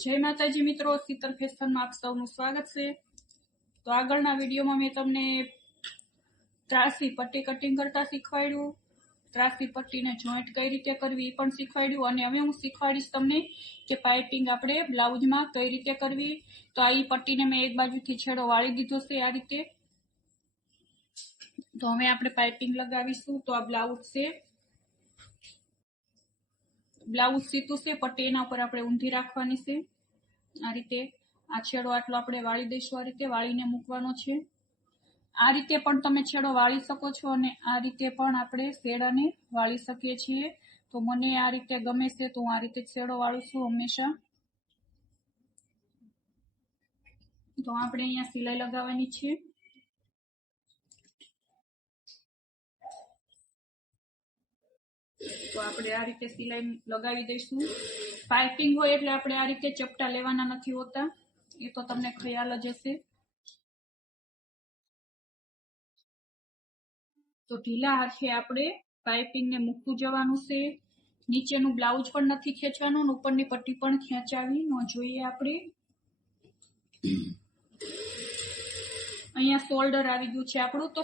જય માતાજી મિત્રો, શીતલ ફેશનમાં આપ સૌનું સ્વાગત છે। તો આગળના વિડીયોમાં મેં તમને ત્રાસી પટ્ટી કટિંગ કરતા શીખવાડ્યું, ત્રાસી પટ્ટીને જોઈન્ટ કઈ રીતે કરવી એ પણ શીખવાડ્યું, અને હવે હું શીખવાડીશ તમને કે પાઇપિંગ આપણે બ્લાઉઝમાં કઈ રીતે કરવી। તો આ પટ્ટીને મેં એક બાજુથી છેડો વાળી દીધો છે આ રીતે। તો હવે આપણે પાઇપિંગ લગાવીશું। તો આ બ્લાઉઝ છે, બ્લાઉઝ સીતું છે, પટ્ટી એના ઉપર આપણે ઊંધી રાખવાની છે આ રીતે। આ છેડો આટલો આપણે વાળી દઈશું, આ રીતે વાળીને મૂકવાનો છે। આ રીતે પણ તમે છેડો વાળી શકો છો અને આ રીતે પણ આપણે છેડાને વાળી શકીએ છીએ। તો મને આ રીતે ગમે છે તો હું આ રીતે છેડો વાળું છું હંમેશા। તો આપણે અહીંયા સિલાઈ લગાવવાની છે। તો આપણે આ રીતે સિલાઈ લગાવી દઈશું। પાઇપિંગ હોય એટલે આપણે આ રીતે ચપટા લેવાના નથી હોતા, એ તો તમને ખ્યાલ જ હશે। તો ઢીલા હાથે આપણે પાઇપિંગને મૂકતું જવાનું છે। નીચેનું બ્લાઉઝ પણ નથી ખેંચવાનું, ઉપરની પટ્ટી પણ ખેંચાવી ન જોઈએ આપણે। અહીંયા શોલ્ડર આવી ગયું છે આપણું। તો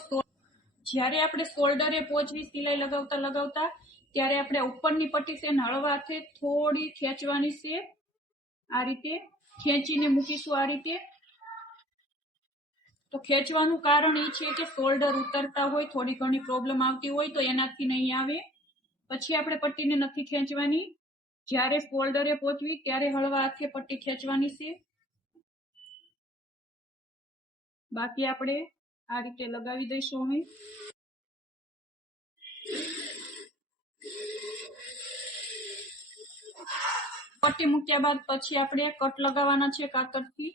જ્યારે આપણે શોલ્ડરે પહોંચવી સિલાઈ લગાવતા લગાવતા ત્યારે આપણે ઉપરની પટ્ટી છે હળવા હાથે થોડી ખેંચવાની છે, આ રીતે ખેંચીને મૂકીશું આ રીતે। તો ખેંચવાનું કારણ એ છે કે શોલ્ડર ઉતરતા હોય, થોડી ઘણી પ્રોબ્લેમ આવતી હોય તો એનાથી નહીં આવે। પછી આપણે પટ્ટીને નથી ખેંચવાની, જ્યારે શોલ્ડરે પહોંચવી ત્યારે હળવા હાથે પટ્ટી ખેંચવાની છે। બાકી આપણે આ રીતે લગાવી દઈશું અમે। પટ્ટી મૂક્યા બાદ પછી આપણે કટ લગાવવાના છે, કાતરથી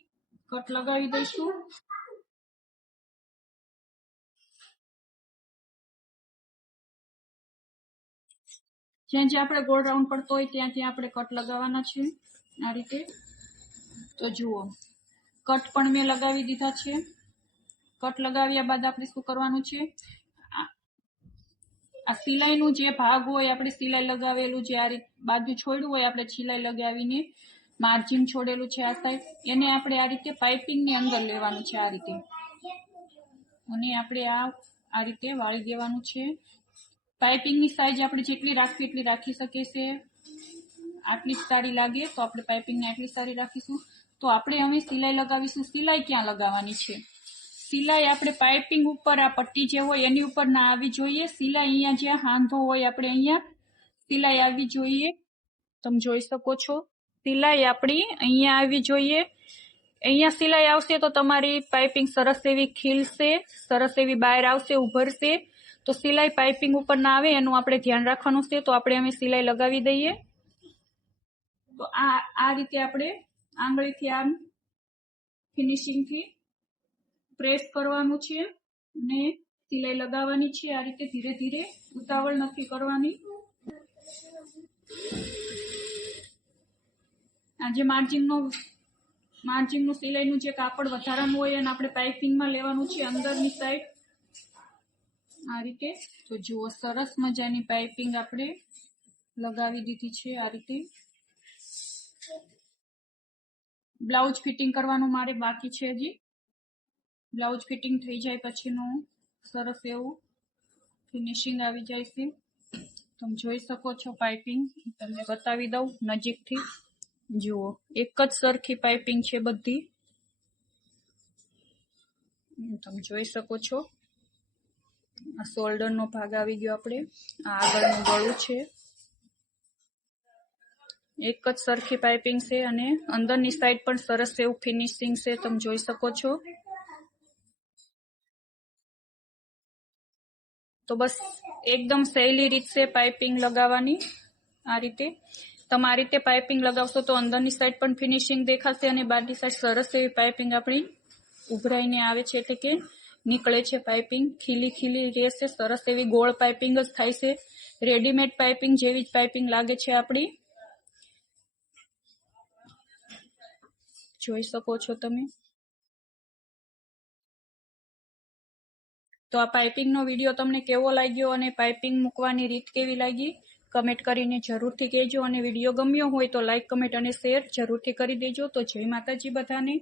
કટ લગાવી દઈશું। જ્યાં જ્યાં આપણે ગોળ રાઉન્ડ પડતો હોય ત્યાં ત્યાં આપણે કટ લગાવવાના છે આ રીતે। તો જુઓ, કટ પણ મેં લગાવી દીધા છે। કટ લગાવ્યા બાદ આપણે શું કરવાનું છે, આ સિલાઈનું જે ભાગ હોય, આપણે સિલાઈ લગાવેલું જે આ રીતે બાજુ છોડ્યું હોય, આપણે સિલાઈ લગાવીને માર્જિન છોડેલું છે આ સાઈડ, એને આપણે આ રીતે પાઇપિંગની અંદર લેવાનું છે આ રીતે, અને આપણે આ રીતે વાળી દેવાનું છે। પાઇપિંગની સાઈઝ આપણે જેટલી રાખવી એટલી રાખી શકીએ છીએ। આટલી સારી લાગે તો આપણે પાઇપિંગને આટલી સારી રાખીશું। તો આપણે હવે સિલાઈ લગાવીશું। સિલાઈ ક્યાં લગાવવાની છે? સિલાઈ આપણે પાઇપિંગ ઉપર, આ પટ્ટી જે હોય એની ઉપર ના આવી જોઈએ। સિલાઈ અહીંયા જ્યાં હાંધો હોય આપણે અહીંયા સિલાઈ આવી જોઈએ। તમે જોઈ શકો છો, સિલાઈ આપણી અહીંયા આવી જોઈએ। અહીંયા સિલાઈ આવશે તો તમારી પાઇપિંગ સરસ એવી ખીલશે, સરસ એવી બહાર આવશે, ઉભરશે। તો સિલાઈ પાઇપિંગ ઉપર ના આવે એનું આપણે ધ્યાન રાખવાનું છે। તો આપણે અમે સિલાઈ લગાવી દઈએ। તો આ રીતે આપણે આંગળીથી આમ ફિનિશિંગથી પ્રેસ કરવાનું છે અને સિલાઈ લગાવવાની છે આ રીતે ધીરે ધીરે, ઉતાવળ નથી કરવાની। આ જે માર્જિનનું સિલાઈનું જે કાપડ વધારાનું હોય એને આપણે પાઇપિંગમાં લેવાનું છે અંદરની સાઈડ આ રીતે। તો જુઓ, સરસ મજાની પાઇપિંગ આપણે લગાવી દીધી છે આ રીતે। બ્લાઉઝ ફિટિંગ કરવાનું મારે બાકી છે હજી। બ્લાઉઝ ફિટિંગ થઈ જાય પછીનું સરસ એવું ફિનિશિંગ આવી જાય છે। તમે જોઈ શકો છો પાઇપિંગ, તમને બતાવી દઉં નજીકથી। જુઓ, એક જ સરખી પાઇપિંગ છે બધી, તમે જોઈ શકો છો। આ શોલ્ડરનો ભાગ આવી ગયો આપણે, આ આગળનું ગળું છે, એક જ સરખી પાઇપિંગ છે અને અંદરની સાઈડ પણ સરસ એવું ફિનિશિંગ છે, તમે જોઈ શકો છો। તો બસ એકદમ સહેલી રીત છે પાઇપિંગ લગાવવાની આ રીતે। તમે આ રીતે પાઇપિંગ લગાવશો તો અંદરની સાઈડ પણ ફિનિશિંગ દેખાશે અને બહારની સાઈડ સરસ એવી પાઇપિંગ આપણી ઉભરાઈને આવે છે, એટલે કે નીકળે છે પાઇપિંગ, ખીલી ખીલી રહેશે, સરસ એવી ગોળ પાઇપિંગ જ થાય છે। રેડીમેડ પાઇપિંગ જેવી જ પાઇપિંગ લાગે છે આપણી, જોઈ શકો છો તમે। તો આ પાઇપિંગનો વિડીયો તમને કેવો લાગ્યો અને પાઇપિંગ મૂકવાની રીત કેવી લાગી કમેન્ટ કરીને જરૂરથી કહેજો અને વિડીયો ગમ્યો હોય તો લાઈક કમેન્ટ અને શેર જરૂરથી કરી દેજો. તો જય માતાજી બધાને.